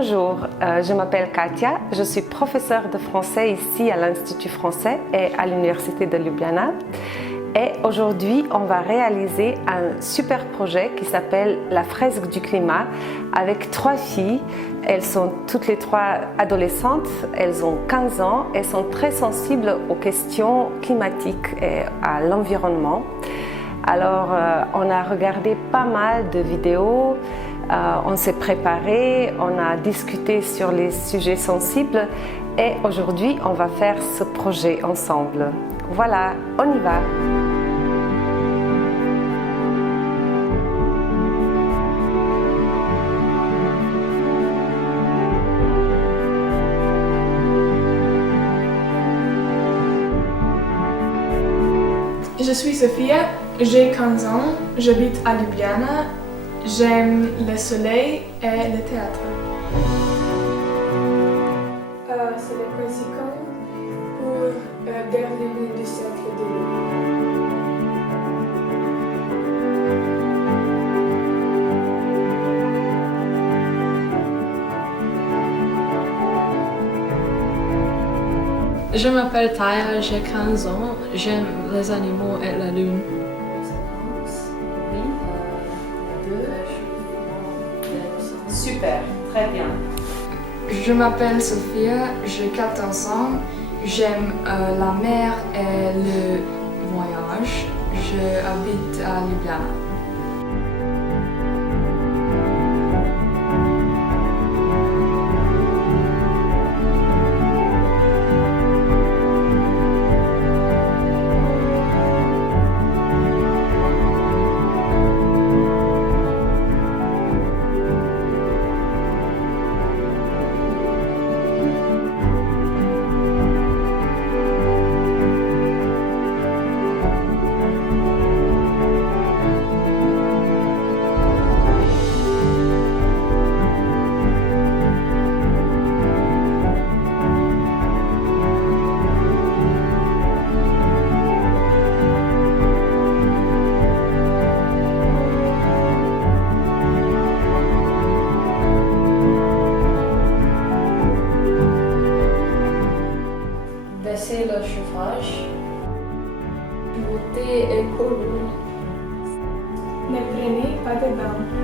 Bonjour, je m'appelle Katia, je suis professeure de français ici à l'Institut français et à l'Université de Ljubljana. Et aujourd'hui, on va réaliser un super projet qui s'appelle la fresque du climat avec 3 filles. Elles sont toutes les 3 adolescentes, elles ont 15 ans et sont très sensibles aux questions climatiques et à l'environnement. Alors, on a regardé pas mal de vidéos, on s'est préparé, on a discuté sur les sujets sensibles et aujourd'hui, on va faire ce projet ensemble. Voilà, on y va! Je suis Sophia, j'ai 15 ans, j'habite à Ljubljana, j'aime le soleil et le théâtre. C'est le principal pour dérouler du cercle de l'eau. Je m'appelle Taya, j'ai 15 ans, j'aime les animaux et la lune. Super, très bien. Je m'appelle Sophia, j'ai 14 ans, j'aime la mer et le voyage. Je habite à Ljubljana. Baisser le chauffage. Voter écolo. Ne prenez pas de bain.